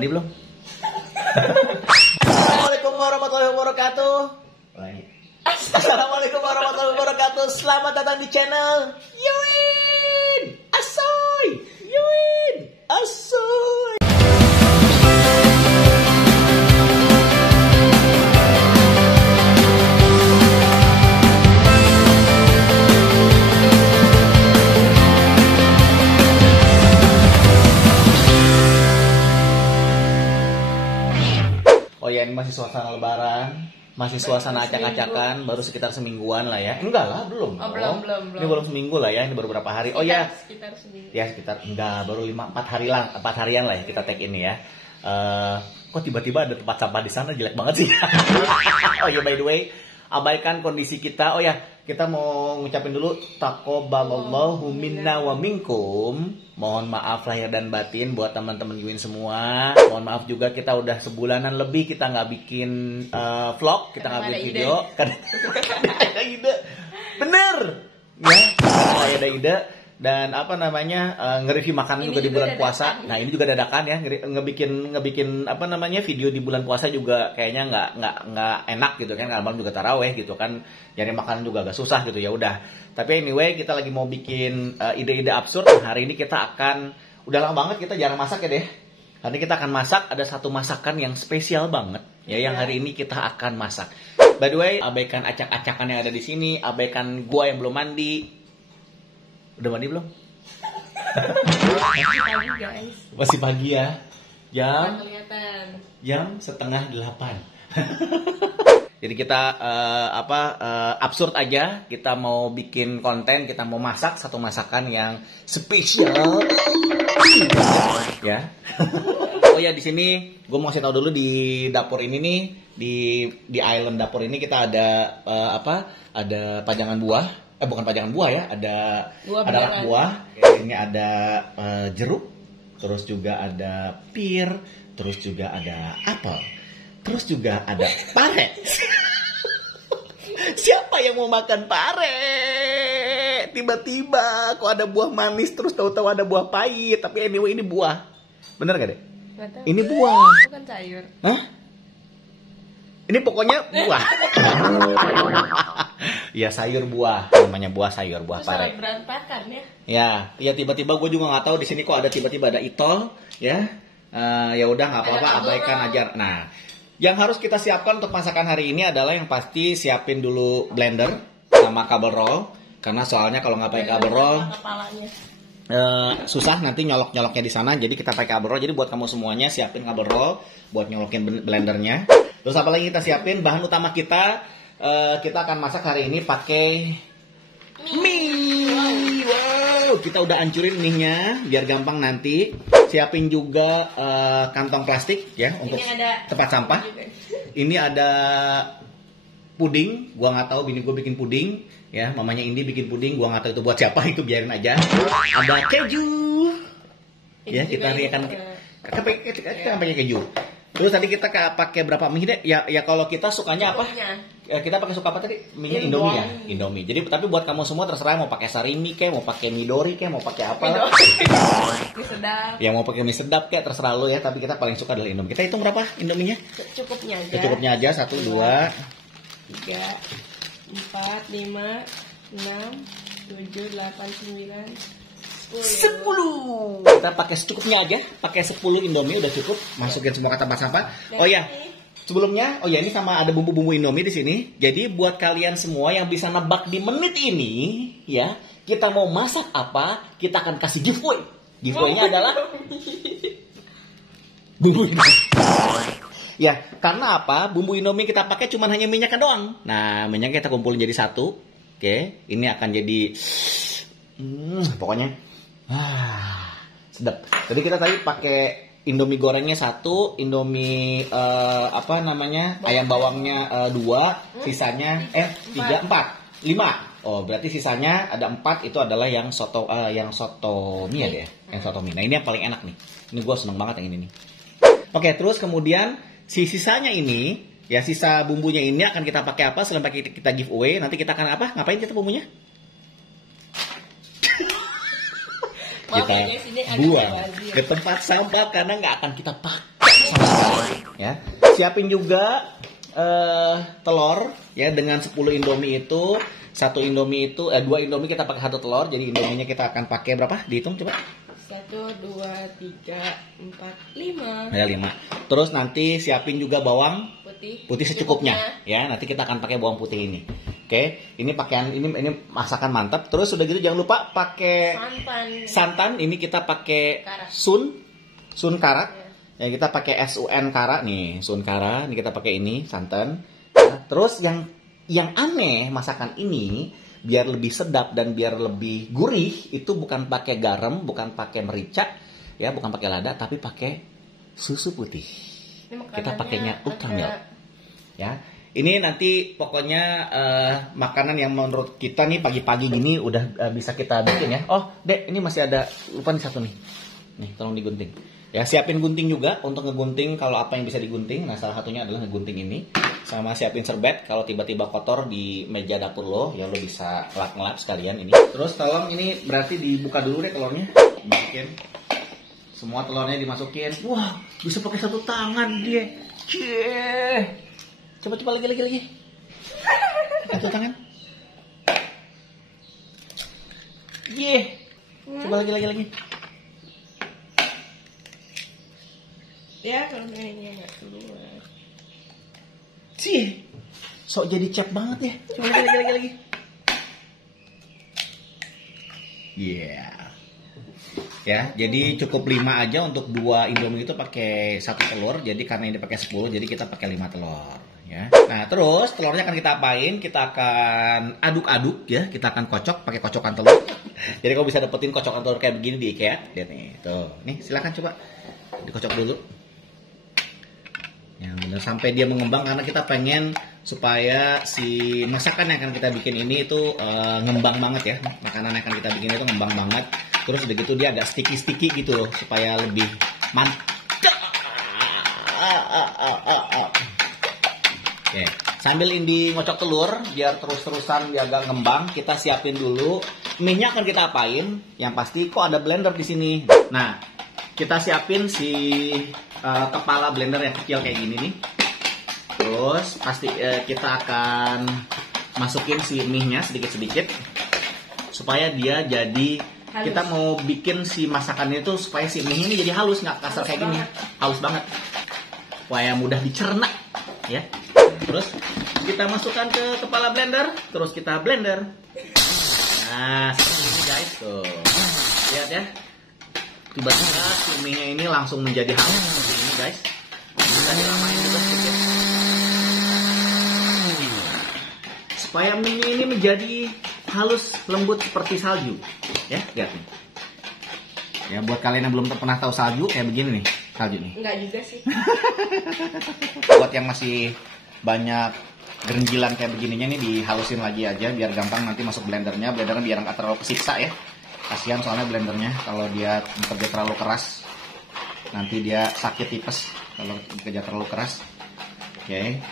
mandi belum? Assalamualaikum warahmatullahi wabarakatuh. Assalamualaikum warahmatullahi wabarakatuh. Selamat datang di channel Yuin Asoy. Yuin Asoy. Oh ya, ini masih suasana lebaran, masih suasana acak-acakan, baru sekitar semingguan lah ya. Enggak lah, belum. Oh, belum. Ini belum seminggu lah ya, ini baru berapa hari. Oh ya, sekitar seminggu. Ya sekitar, enggak, baru 4 harian lah ya kita tag ini ya. Kok tiba-tiba ada tempat sampah di sana, jelek banget sih. Oh ya, by the way, abaikan kondisi kita. Oh ya, kita mau ngucapin dulu taqabbalallahu minna wa minkum. Mohon maaf lahir dan batin buat teman-teman Yuin semua. Mohon maaf juga kita udah sebulanan lebih kita nggak bikin vlog, kita nggak bikin video. Karena ada ide, bener ya. Ada ide dan apa namanya nge-review makanan juga di bulan puasa. Nah ini juga dadakan ya, ngebikin apa namanya video di bulan puasa juga kayaknya nggak enak gitu kan, malam juga taraweh gitu kan, jadi makanan juga agak susah gitu ya udah. Tapi anyway kita lagi mau bikin ide-ide absurd. Hari ini kita akan, udah lama banget kita jarang masak ya deh. Hari ini kita akan masak, ada satu masakan yang spesial banget ya, yang hari ini kita akan masak. By the way, abaikan acak-acakan yang ada di sini, abaikan gua yang belum mandi. Udah mandi belum? Masih pagi guys. Masih pagi ya. Jam 7:30. Jadi kita absurd aja. Kita mau bikin konten, kita mau masak satu masakan yang spesial. Ya. Oh ya, di sini gue mau kasih tahu dulu di dapur ini nih, di island dapur ini kita ada ada pajangan buah. Bukan pajangan buah ya, ada rak buah. Ini ada jeruk, terus juga ada pir, terus juga ada apel, terus juga ada pare. Siapa yang mau makan pare? Tiba-tiba kok ada buah manis, terus tahu-tahu ada buah pahit. Tapi anyway ini buah, bener gak deh? Ini buah. Bukan sayur. Hah? Ini pokoknya buah. Ya sayur buah, namanya buah sayur, buah pare. Berantakan ya. Ya tiba-tiba gue juga nggak tahu di sini kok ada tiba-tiba ada itol, ya. Ya udah nggak apa-apa, abaikan aja. Nah, yang harus kita siapkan untuk masakan hari ini adalah yang pasti siapin dulu blender sama kabel roll, karena soalnya kalau nggak pakai kabel roll susah nanti nyolok-nyoloknya di sana. Jadi kita pakai kabel roll. Jadi buat kamu semuanya siapin kabel roll buat nyolokin blendernya. Terus apa lagi kita siapin? Bahan utama kita akan masak hari ini pakai mie. Wow, kita udah hancurin mie-nya biar gampang nanti. Siapin juga kantong plastik ya untuk tempat sampah. Ini ada puding, gua nggak tahu, bini gua bikin puding ya, mamanya Indi bikin puding, gua nggak tahu itu buat siapa, itu biarin aja. Ada keju. Ya, kita pakai keju. Terus tadi kita pakai berapa mie deh? Ya kalau kita sukanya apa? Kita pakai suka apa tadi? Mie Indomie ya, Indomie. Jadi tapi buat kamu semua terserah mau pakai sarimi kayak, mau pakai midori kayak, mau pakai apa? Mie sedap. Ya mau pakai mie sedap kayak terserah lo ya. Tapi kita paling suka adalah Indomie. Kita hitung berapa Indominya? Cukupnya aja. Cukupnya aja 1, 2, 3, 4, 5, 6, 7, 8, 9, 10. Kita pakai secukupnya aja, pakai 10 Indomie udah cukup. Masukin semua kata sampah. Oh ya, sebelumnya, ini sama ada bumbu-bumbu Indomie di sini. Jadi buat kalian semua yang bisa nebak di menit ini, ya, kita mau masak apa, kita akan kasih giveaway. Giveaway-nya adalah bumbu Indomie. Ya, karena apa? Bumbu Indomie kita pakai cuma hanya minyaknya doang. Nah, minyaknya kita kumpulin jadi satu. Oke, ini akan jadi pokoknya sedap. Jadi kita tadi pakai Indomie gorengnya 1, Indomie ayam bawangnya 2, sisanya 3, 4, 5. Oh, berarti sisanya ada 4, itu adalah yang soto mie deh, yang soto mie. Nah, ini yang paling enak nih. Ini gue seneng banget yang ini nih. Oke, terus kemudian sisanya ini, ya sisa bumbunya ini akan kita pakai apa? Selain kita giveaway, nanti kita akan apa? Ngapain kita bumbunya? Kita buang ke tempat sampah karena nggak akan kita pakai. Ya. Siapin juga telur ya, dengan 10 Indomie itu, 2 Indomie kita pakai 1 telur. Jadi Indominya kita akan pakai berapa? Dihitung coba. 1, 2, 3, 4, 5. Ada 5. Terus nanti siapin juga bawang putih secukupnya ya. Nanti kita akan pakai bawang putih ini. Oke, ini pakaian ini masakan mantap. Terus udah gitu jangan lupa pakai santan. Ini kita pakai sun kara. Ya, kita pakai SUN kara nih, sun kara. Ini kita pakai ini santan. Nah, terus yang aneh masakan ini biar lebih sedap dan biar lebih gurih itu bukan pakai garam, bukan pakai merica, ya, bukan pakai lada, tapi pakai susu putih. Kita pakainya ultra milk. Ya. Ini nanti pokoknya makanan yang menurut kita nih pagi-pagi gini udah bisa kita bikin ya. Oh, Dek, ini masih ada lupa nih satu nih. Nih, tolong digunting. Ya, siapin gunting juga untuk ngegunting kalau apa yang bisa digunting. Nah, salah satunya adalah ngegunting ini. Sama siapin serbet kalau tiba-tiba kotor di meja dapur lo, ya lo bisa ngelap-ngelap sekalian ini. Terus tolong ini berarti dibuka dulu deh telurnya. Masukin. Semua telurnya dimasukin. Wah, bisa pakai 1 tangan dia. Cie. Coba lagi. Satu tangan. Ye. Coba lagi. Ya, kalau mainnya nggak keluar. Sih, sok jadi chef banget ya. Coba lagi. Yeah. Ya, jadi cukup 5 aja untuk 2 Indomie itu pakai 1 telur. Jadi karena ini pakai 10, jadi kita pakai 5 telur. Ya. Nah, terus telurnya akan kita apain? Kita akan aduk-aduk ya. Kita akan kocok pakai kocokan telur. Jadi kalau bisa dapetin kocokan telur kayak begini di IKEA, lihat nih. Tuh, nih silakan coba dikocok dulu. Yang benar sampai dia mengembang karena kita pengen supaya si masakan yang akan kita bikin ini itu ngembang banget ya. Makanan yang akan kita bikin itu ngembang banget. Terus udah gitu dia agak sticky gitu loh supaya lebih mantap. Oke, sambil Indi ngocok telur biar terus-terusan dia agak ngembang, kita siapin dulu mie-nya akan kita apain. Yang pasti kok ada blender di sini. Nah, kita siapin si kepala blender yang kecil kayak gini nih. Terus pasti kita akan masukin si mie-nya sedikit-sedikit supaya dia jadi halus. Kita mau bikin si masakannya itu supaya si mie ini jadi halus, nggak kasar kayak gini. Halus banget. Supaya mudah dicerna ya. Terus kita masukkan ke kepala blender, terus kita blender. Nah, seperti ini guys tuh. Lihat ya. Tiba-tiba si mie-nya ini langsung menjadi halus seperti ini guys. Bisa dilamain juga sedikit. Supaya mie ini menjadi halus lembut seperti salju. Ya, lihat nih. Ya, buat kalian yang belum pernah tahu salju kayak begini nih, salju nih. Enggak juga sih. Buat yang masih banyak gerenjilan kayak begininya nih dihalusin lagi aja biar gampang nanti masuk blendernya biar nggak terlalu kesiksa ya. Kasihan soalnya blendernya kalau dia bekerja terlalu keras nanti dia sakit tipes kalau bekerja terlalu keras. Oke.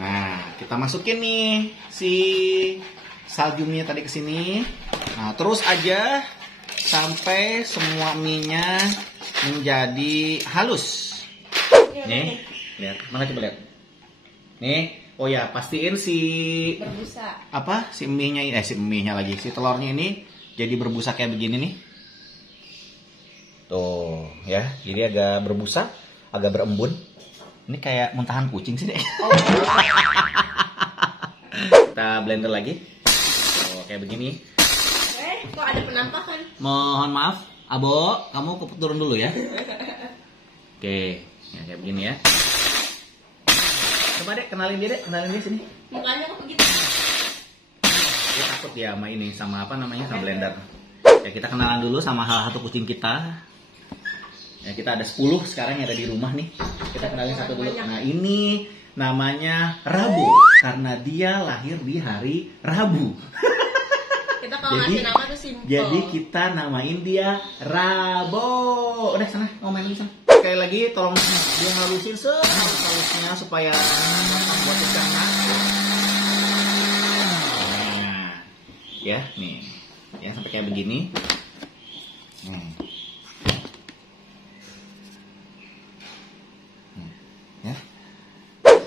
Nah, kita masukin nih si saljunya tadi ke sini. Nah, terus aja sampai semua mie-nya menjadi halus. Nih, lihat. Mana coba lihat. Nih, oh ya, pastiin si berbusa. Apa? Si mie-nya lagi. Si telurnya ini jadi berbusa kayak begini nih. Tuh, ya. Jadi agak berbusa, agak berembun. Ini kayak muntahan kucing sih deh. Oh. Kita blender lagi. Oh, kayak begini. Kok ada penampakan? Mohon maaf, Abo, kamu turun dulu ya. Oke, ya, kayak begini ya. Coba deh, kenalin dia sini. Mukanya kok begitu? Dia takut ya sama ini, sama apa namanya, sama blender. Ya, kita kenalan dulu sama salah satu kucing kita. Ya, kita ada 10 sekarang yang ada di rumah nih. Kita kenalin satu dulu. Nah, ini namanya Rabu karena dia lahir di hari Rabu. Kita kalau ngasih nama tuh simple. Jadi kita namain dia Rabo. Udah sana, ngomongin sana. Sekali lagi tolong dia halusin sehalus-halusnya supaya gampang buat dicerna. Nah, ya nih, ya sampai kayak begini.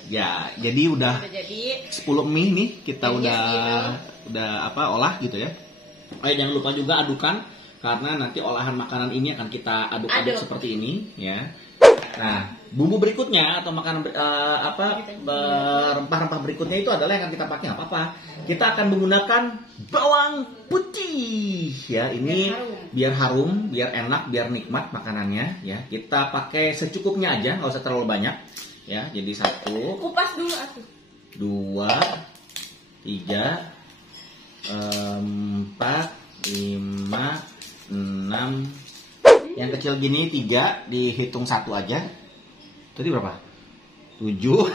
Ya, jadi udah Udah jadi. 10 mie nih kita Minyak udah olah gitu ya. Jangan lupa juga adukan karena nanti olahan makanan ini akan kita aduk-aduk Aduk. seperti ini ya. Nah, bumbu berikutnya atau makanan rempah-rempah berikutnya itu adalah yang akan kita pakai apa-apa. Kita akan menggunakan bawang putih ya. Ini biar harum, biar enak, biar nikmat makanannya ya. Kita pakai secukupnya aja, nggak usah terlalu banyak ya. Jadi 1, Kupas dulu atuh. 2, 3, 4, 5, 6. Yang kecil gini 3, dihitung 1 aja. Tadi berapa? 7,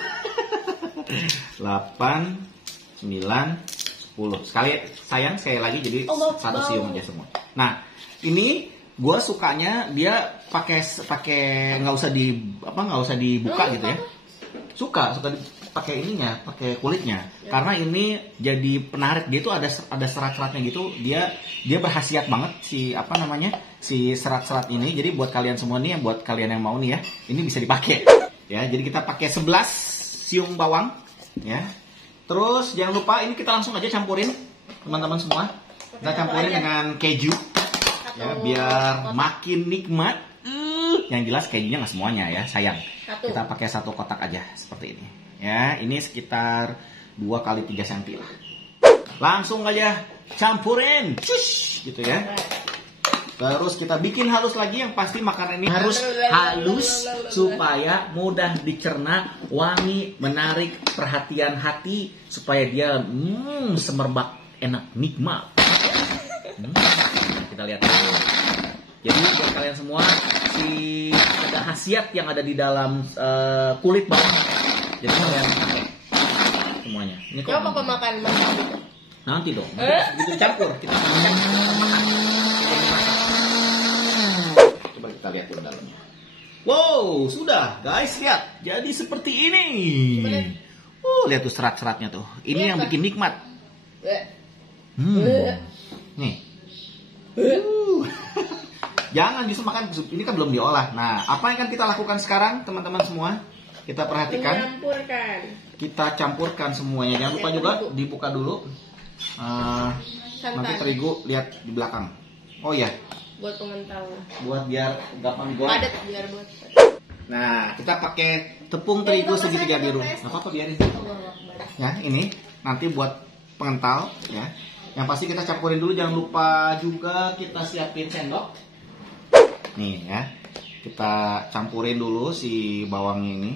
8, 9, 10. Sekali lagi jadi satu siung aja semua. Nah, ini gue sukanya dia pakai nggak usah dibuka gitu ya. Suka pakai ininya, pakai kulitnya. Karena ini jadi penarik, dia itu ada serat-seratnya gitu. Dia berkhasiat banget si serat-serat ini. Jadi buat kalian semua nih, buat kalian yang mau nih ya, ini bisa dipakai. Ya, jadi kita pakai 11 siung bawang ya. Terus jangan lupa ini kita langsung aja campurin teman-teman semua. Kita campurin dengan keju ya, biar makin nikmat. Yang jelas kejunya nggak semuanya ya, sayang. Kita pakai 1 kotak aja seperti ini. Ya, ini sekitar 2 kali 3 cm lah. Langsung aja campurin, cush, gitu ya. Terus kita bikin halus lagi, yang pasti makanan ini harus halus supaya mudah dicerna, wangi, menarik perhatian hati, supaya dia semerbak, enak, nikmat. Kita lihat. Jadi buat kalian semua, ada khasiat yang ada di dalam kulit bawang. Jadi kalian pakai semuanya. Ini kok Coba pemakan gitu. nanti dong. Begitu dicampur kita makan. Coba kita lihat dulu dalamnya. Wow, sudah guys, lihat. Jadi seperti ini. Lihat tuh serat-seratnya tuh. Ini yang bikin nikmat. Nih. Jangan justru makan, ini kan belum diolah. Nah, apa yang akan kita lakukan sekarang, teman-teman semua? Kita perhatikan. Mencampurkan. Kita campurkan semuanya. Jangan lupa juga dibuka dulu. Nanti terigu lihat di belakang. Oh iya. Buat pengental. Buat biar gampang digoreng. Padat biar buat. Nah, kita pakai tepung terigu segitiga biru. Nggak apa-apa, biarin. Ya, ini nanti buat pengental ya. Yang pasti kita campurin dulu. Jangan lupa juga kita siapin sendok. Nih ya, kita campurin dulu si bawangnya ini.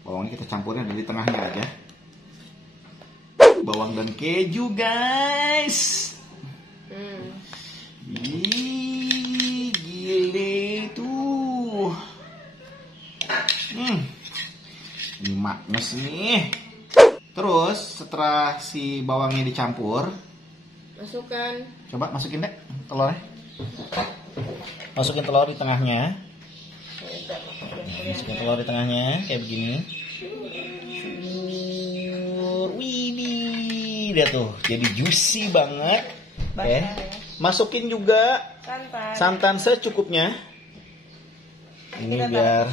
Bawangnya kita campurin dari tengahnya aja. Bawang dan keju guys. Gile tuh. Ini maknyes nih. Terus setelah si bawangnya dicampur, Masukkan. coba masukin deh telurnya. Masukin telur di tengahnya. Masukin telur di tengahnya kayak begini. Widih, lihat tuh, jadi juicy banget. Oke. Masukin juga santan secukupnya. Ini biar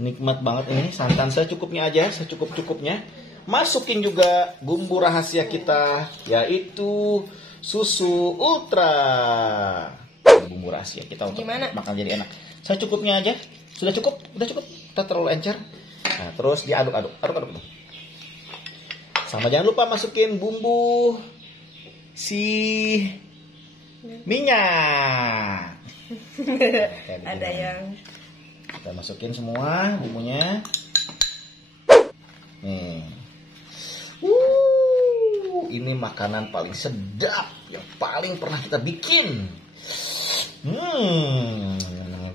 nikmat banget ini, santan secukupnya aja, secukup-cukupnya. Masukin juga bumbu rahasia kita, yaitu susu ultra. Bumbu rahasia kita untuk makan jadi enak. Secukupnya aja. Sudah cukup? Udah cukup? Kita terlalu encer. Nah, terus diaduk-aduk. Aduk-aduk. Sama jangan lupa masukin bumbu si minyak. Ada yang kita masukin semua bumbunya. Nih. Ini makanan paling sedap yang paling pernah kita bikin.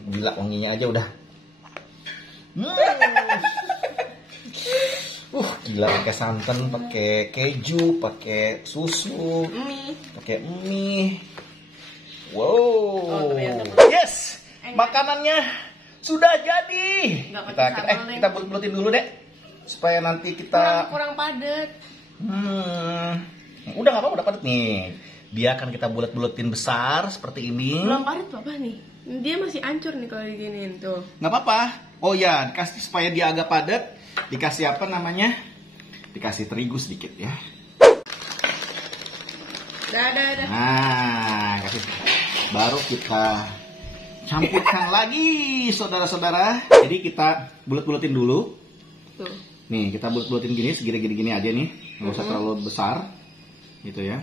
Gila wanginya aja udah. Gila, pakai santan, pakai keju, pakai susu, pakai mie. Wow. Yes, makanannya sudah jadi. Kita bulut-bulutin dulu deh, supaya nanti kita kurang padat. Udah nggak apa-apa, udah padat nih. Dia akan kita bulet-buletin besar seperti ini. Belum padat apa nih? Dia masih hancur nih kalau diginiin tuh. Nggak apa-apa. Oh ya, dikasih supaya dia agak padat, dikasih apa namanya? Dikasih terigu sedikit ya. Dah. Nah, kasih. Baru kita campurkan lagi, saudara-saudara. Jadi kita bulet-buletin dulu. Tuh. Nih, kita bulet-buletin gini, segini-gini aja nih. Nggak usah terlalu besar. Gitu ya.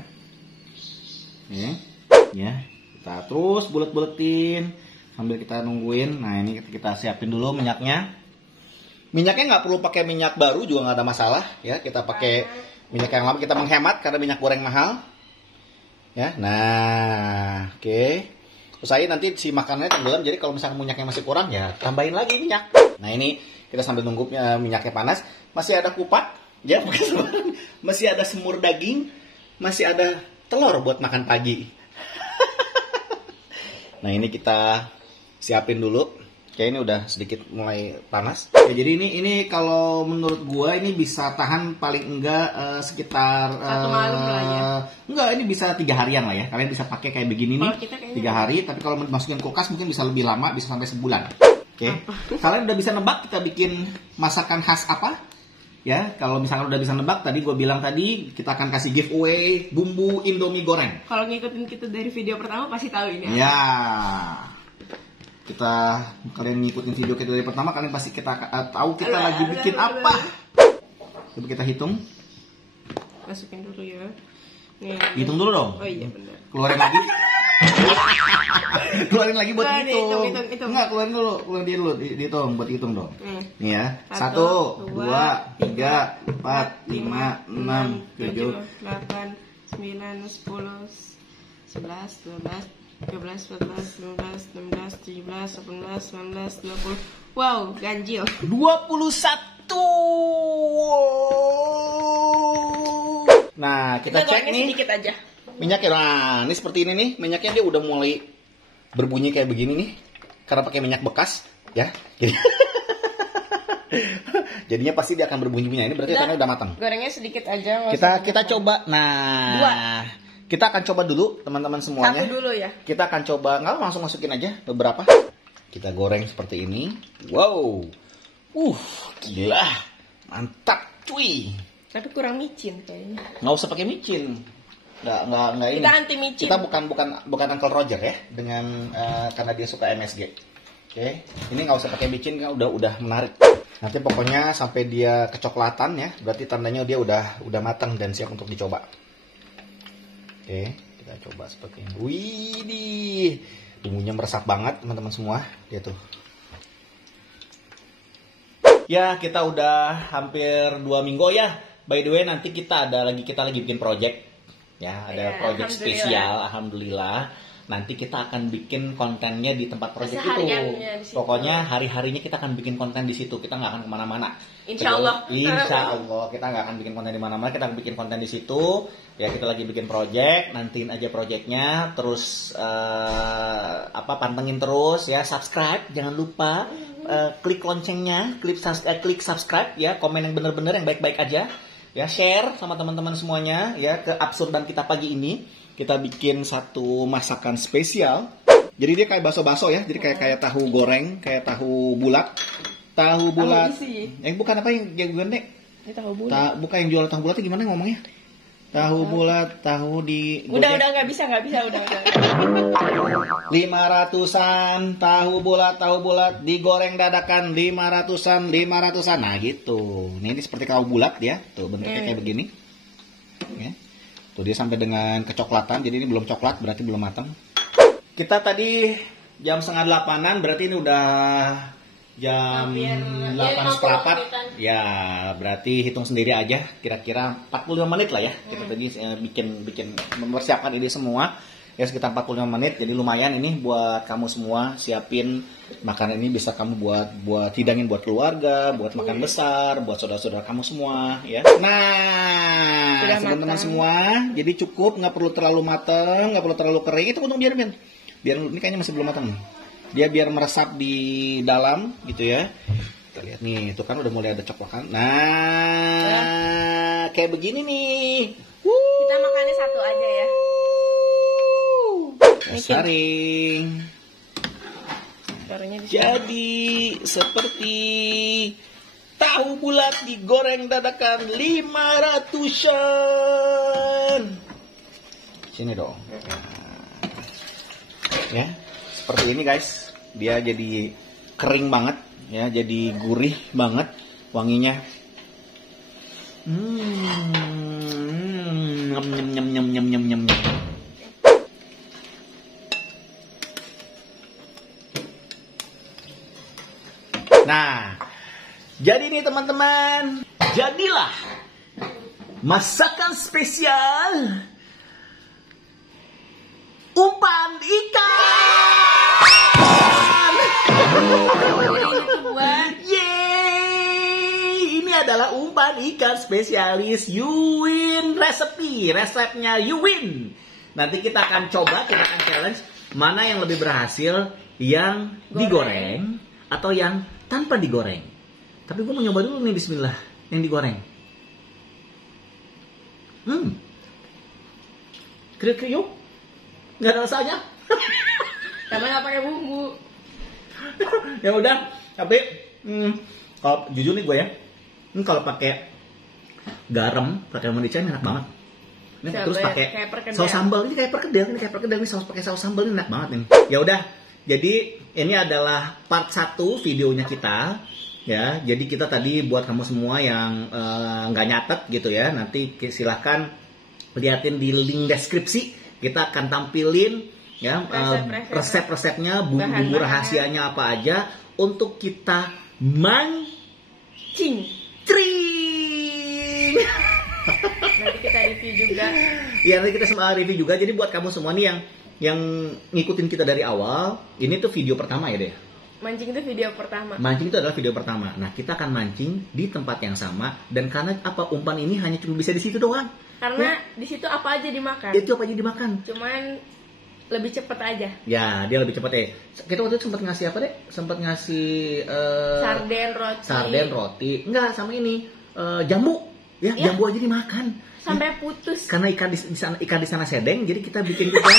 Nih. Ya, kita terus bulet-buletin sambil kita nungguin. Nah, ini kita siapin dulu minyaknya. Minyaknya nggak perlu pakai minyak baru juga nggak ada masalah ya. Kita pakai minyak yang lama, kita menghemat karena minyak goreng mahal. Ya, nah, oke. Usahain nanti si makanannya tenggelam. Jadi kalau misalnya minyaknya masih kurang ya tambahin lagi minyak. Nah, ini kita sambil nunggu minyaknya panas. Masih ada kupat, ya, masih ada semur daging, masih ada telur buat makan pagi. Nah, ini kita siapin dulu. Kayak ini udah sedikit mulai panas. Ya, jadi ini kalau menurut gua ini bisa tahan paling enggak sekitar 1 malam lah ya. Enggak, ini bisa 3 harian lah ya. Kalian bisa pakai kayak begini nih. 3 hari, tapi kalau masukin kulkas mungkin bisa lebih lama, bisa sampai sebulan. Oke. Kalian udah bisa nebak kita bikin masakan khas apa? Ya, kalau misalkan udah bisa nebak, tadi gue bilang tadi kita akan kasih giveaway bumbu Indomie goreng. Kalau ngikutin kita dari video pertama pasti tahu ini. Ya, kalian ngikutin video kita dari pertama, kalian pasti tahu kita lagi bikin apa. Coba kita hitung. Masukin dulu ya. Nih. Hitung dulu dong. Oh iya benar. Keluarin lagi. Keluarin lagi buat Nah, hitung. hitung. Enggak, keluarin dulu, dihitung buat hitung dong. Nih ya. 1, 1, 2, 3, 4, 5, 6, 7, 8, 9, 10, 11, 12, 13, 14, 15, 16, 17, 18, 19, 20. Wow, ganjil. 21. Nah, kita cek nih sedikit aja. minyaknya. Nah, ini seperti ini nih. Minyaknya dia udah mulai berbunyi kayak begini nih. Karena pakai minyak bekas, ya. Jadinya pasti dia akan berbunyi-bunyi. Ini berarti karena udah matang. Gorengnya sedikit aja. Kita coba. Nah, kita akan coba dulu teman-teman semuanya. Satu dulu ya. Kita akan coba, nggak langsung masukin aja beberapa. Kita goreng seperti ini. Wow. Gila. Mantap, cuy. Tapi kurang micin kayaknya. Nggak usah pakai micin. Nggak ini. Kita anti micin. Kita bukan Uncle Roger ya, dengan karena dia suka MSG. Oke. Ini nggak usah pakai micin, kan udah menarik. Nanti pokoknya sampai dia kecoklatan ya, berarti tandanya dia udah matang dan siap untuk dicoba. Oke, kita coba seperti ini. Widih, bumbunya meresap banget teman-teman semua. Dia tuh. Ya, kita udah hampir 2 minggu ya. By the way, nanti kita lagi bikin project. Ya, ada project spesial, alhamdulillah. Nanti kita akan bikin kontennya di tempat project itu. Pokoknya hari-harinya kita akan bikin konten di situ. Kita nggak akan kemana-mana. Insya Allah kita nggak akan bikin konten di mana-mana. Kita akan bikin konten di situ. Ya, kita lagi bikin project. Nantiin aja projectnya. Terus pantengin terus ya. Subscribe, jangan lupa. Klik loncengnya, klik subscribe ya. Komen yang bener-bener, yang baik-baik aja. Ya, share sama teman-teman semuanya ya ke Absurdan kita pagi ini. Kita bikin satu masakan spesial. Jadi dia kayak bakso-bakso ya. Jadi kayak tahu goreng, kayak tahu bulat. Tahu bulat. Bukan apa yang gede? Ini tahu bulat. Bukan yang jual tahu bulat itu gimana ngomongnya? Tahu bulat, tahu di Udah nggak bisa udah. 500-an tahu bulat digoreng dadakan 500-an. Nah, gitu. Ini seperti tahu bulat ya. Tuh bentuknya kayak begini. Ya. Tuh dia sampai dengan kecoklatan. Jadi ini belum coklat, berarti belum matang. Kita tadi jam 7:30-an, berarti ini udah jam 8:04. Ya, berarti hitung sendiri aja. Kira-kira 45 menit lah ya. Kita tadi bikin mempersiapkan ini semua. Ya, sekitar 45 menit. Jadi lumayan ini buat kamu semua. Siapin makanan ini bisa kamu buat hidangin buat keluarga, buat makan besar, buat saudara-saudara kamu semua ya. Nah, teman-teman semua, jadi cukup, nggak perlu terlalu matang, nggak perlu terlalu kering. Itu untung biar ini kayaknya masih belum matang. Dia biar meresap di dalam gitu ya. Kita lihat nih, itu kan udah mulai ada coklakan. Nah, kayak begini nih. Kita makannya satu aja ya. Saring. taruhnya di sini. Jadi seperti tahu bulat digoreng dadakan 500-an. Sini dong. Ya, seperti ini guys. Dia jadi kering banget, ya, jadi gurih banget wanginya. Nyam nyam nyam nyam nyam nyam nyam. Nah, jadi nih teman-teman, jadilah masakan spesial umpan ikan. Yeay, ini adalah umpan ikan spesialis Yuwin Recipe. Resepnya Yuwin. Nanti kita akan coba, kita akan challenge mana yang lebih berhasil, yang digoreng atau yang tanpa digoreng. Tapi gue mau nyoba dulu nih, bismillah, yang digoreng. Kriuk-kriuk, nggak ada rasanya. Karena nggak pakai bumbu. Ya udah, tapi kalau jujur nih gue ya, ini kalau pakai garam, pakai merica ini enak banget. Ini terus pakai saus sambal, ini kayak perkedel, ini saus pakai saus sambal ini enak banget nih. Ya udah, jadi ini adalah part 1 videonya kita. Ya, jadi kita tadi buat kamu semua yang nggak nyatet gitu ya, nanti silahkan liatin di link deskripsi. Kita akan tampilin ya resep-resepnya, bumbu-bumbu rahasianya apa aja untuk kita mancing. Nanti kita review juga. Ya, nanti kita semua review juga. Jadi buat kamu semua nih yang ngikutin kita dari awal, ini tuh video pertama ya deh. Mancing itu video pertama. Mancing itu adalah video pertama. Nah, kita akan mancing di tempat yang sama, dan karena apa, umpan ini hanya cuma bisa di situ doang. Karena di situ apa aja dimakan. Itu apa aja dimakan. Cuman lebih cepet aja. Ya, dia lebih cepat ya. Kita waktu itu sempat ngasih apa deh? Sempat ngasih sarden roti. Enggak, sama ini jambu. Ya, jambu aja dimakan. Sampai putus. Karena ikan di sana sedeng, jadi kita bikin juga.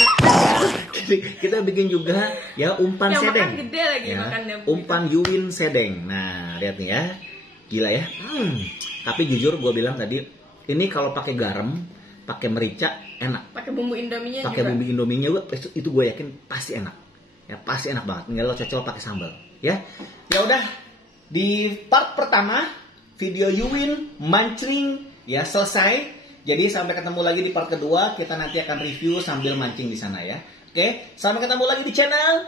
kita bikin juga ya umpan yang sedeng. Makan gede lagi ya, makan umpan Yuwin sedeng. Nah, lihat nih ya. Gila ya. Tapi jujur gue bilang tadi, ini kalau pakai garam, pakai merica enak. Pakai bumbu Indominya pakai juga. Bumbu Indominya juga itu gue yakin pasti enak. Ya pasti enak banget. Tinggal lo cocol pakai sambal. Ya. Ya udah, di part pertama video Yuwin mancing ya selesai. Jadi sampai ketemu lagi di part kedua, kita nanti akan review sambil mancing di sana ya. Oke, sampai ketemu lagi di channel